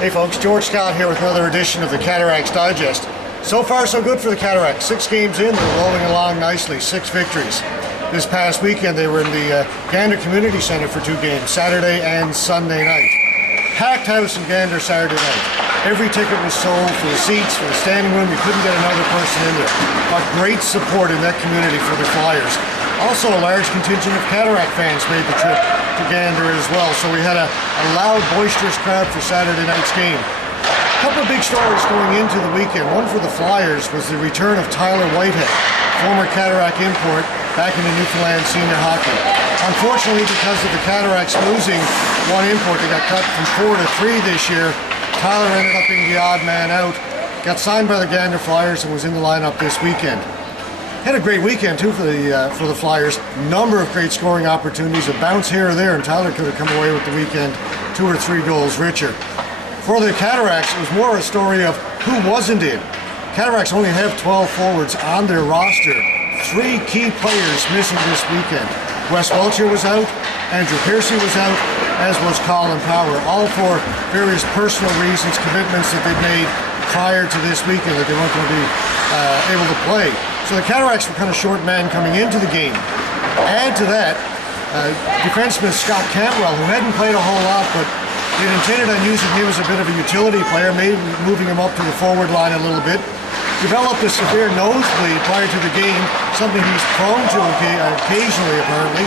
Hey folks, George Scott here with another edition of the Cataracts Digest. So far so good for the Cataracts. 6 games in, they're rolling along nicely, 6 victories. This past weekend they were in the Gander Community Center for 2 games, Saturday and Sunday night. Packed house in Gander Saturday night. Every ticket was sold for the seats, for the standing room. You couldn't get another person in there. But great support in that community for the Flyers. Also a large contingent of Cataract fans made the trip to Gander as well. So we had a loud, boisterous crowd for Saturday night's game. A couple of big stories going into the weekend. One for the Flyers was the return of Tyler Whitehead, former Cataract import, back into Newfoundland senior hockey. Unfortunately, because of the Cataracts losing one import, they got cut from 4 to 3 this year. Tyler ended up being the odd man out. Got signed by the Gander Flyers and was in the lineup this weekend. Had a great weekend too for the Flyers. Number of great scoring opportunities, a bounce here or there, and Tyler could have come away with the weekend 2 or 3 goals richer. For the Cataracts, it was more a story of who wasn't in. Cataracts only have 12 forwards on their roster. 3 key players missing this weekend. Wes Welcher was out, Andrew Piercy was out, as was Colin Power, all for various personal reasons, commitments that they'd made prior to this weekend that they weren't going to be able to play. So the Cataracts were kind of short man coming into the game. Add to that, defenseman Scott Cantwell, who hadn't played a whole lot, but they intended on using him as a bit of a utility player, maybe moving him up to the forward line a little bit. Developed a severe nosebleed prior to the game, something he's prone to occasionally apparently.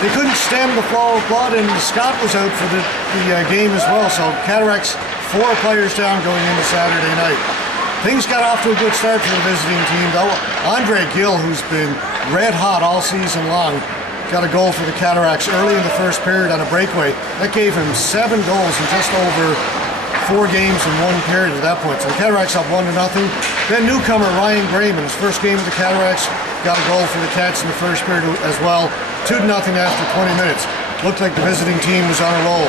They couldn't stem the flow of blood, and Scott was out for the game as well, so Cataracts 4 players down going into Saturday night. Things got off to a good start for the visiting team though. Andre Gill, who's been red hot all season long, got a goal for the Cataracts early in the first period on a breakaway. That gave him 7 goals in just over 4 games in 1 period at that point. So the Cataracts up 1-0. Then newcomer Ryan Graham in his first game with the Cataracts got a goal for the Cats in the first period as well. 2-0 after 20 minutes. Looked like the visiting team was on a roll.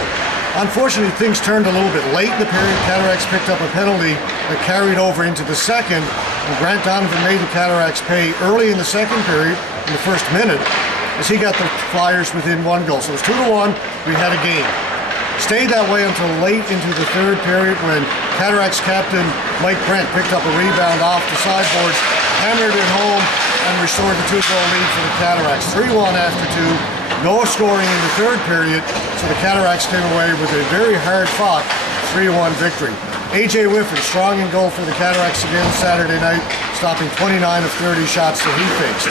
Unfortunately, things turned a little bit late in the period. Cataracts picked up a penalty that carried over into the second. And Grant Donovan made the Cataracts pay early in the second period, in the first minute, as he got the Flyers within 1 goal. So it was 2-1, we had a game. Stayed that way until late into the third period when Cataracts captain Mike Brent picked up a rebound off the sideboards, hammered it home, and restored the 2-goal lead for the Cataracts. 3-1 after 2. No scoring in the third period, so the Cataracts came away with a very hard-fought 3-1 victory. A.J. Whiffen strong in goal for the Cataracts again Saturday night, stopping 29 of 30 shots that he faced.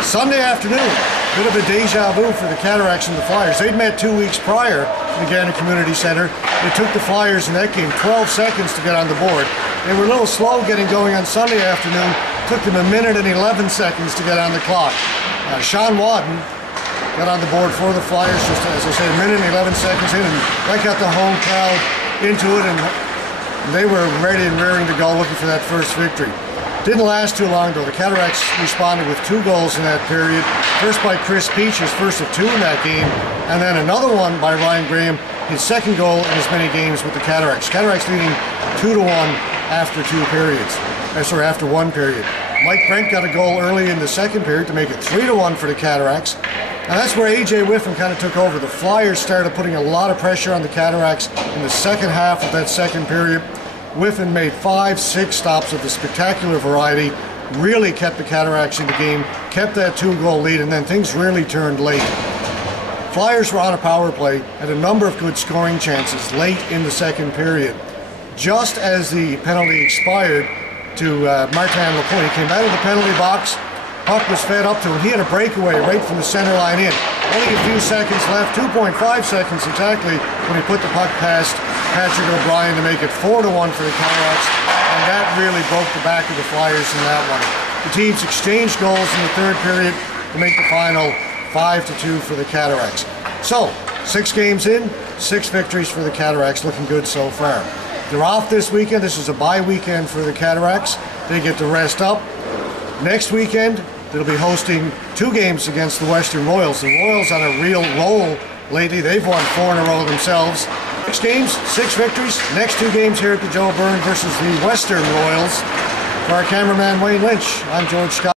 Sunday afternoon, bit of a deja vu for the Cataracts and the Flyers. They'd met 2 weeks prior in the Gander Community Center. It took the Flyers in that game 12 seconds to get on the board. They were a little slow getting going on Sunday afternoon. Took them 1 minute and 11 seconds to get on the clock. Sean Wadden got on the board for the Flyers, just as I say, 1 minute and 11 seconds in, and that got the home crowd into it, and they were ready and raring to go looking for that first victory. Didn't last too long though. The Cataracts responded with 2 goals in that period. First by Chris Peach, his first of 2 in that game, and then another one by Ryan Graham, his second goal in as many games with the Cataracts. Cataracts leading 2-1 after 2 periods. After 1 period. Mike Brent got a goal early in the second period to make it 3-1 for the Cataracts. And that's where A.J. Whiffen kind of took over. The Flyers started putting a lot of pressure on the Cataracts in the second half of that second period. Whiffen made 5-6 stops of the spectacular variety, really kept the Cataracts in the game, kept that 2-goal lead, and then things really turned late. Flyers were on a power play, had a number of good scoring chances late in the second period. Just as the penalty expired to Martin Lapointe, he came out of the penalty box. Puck was fed up to him. He had a breakaway right from the center line in. Only a few seconds left, 2.5 seconds exactly, when he put the puck past Patrick O'Brien to make it 4-1 for the Cataracts, and that really broke the back of the Flyers in that one. The teams exchanged goals in the third period to make the final 5-2 for the Cataracts. So, 6 games in, 6 victories for the Cataracts, looking good so far. They're off this weekend. This is a bye weekend for the Cataracts. They get to rest up. Next weekend, they'll be hosting 2 games against the Western Royals. The Royals on a real roll lately. They've won 4 in a row themselves. 6 games, 6 victories. Next 2 games here at the Joe Byrne versus the Western Royals. For our cameraman Wayne Lynch, I'm George Scott.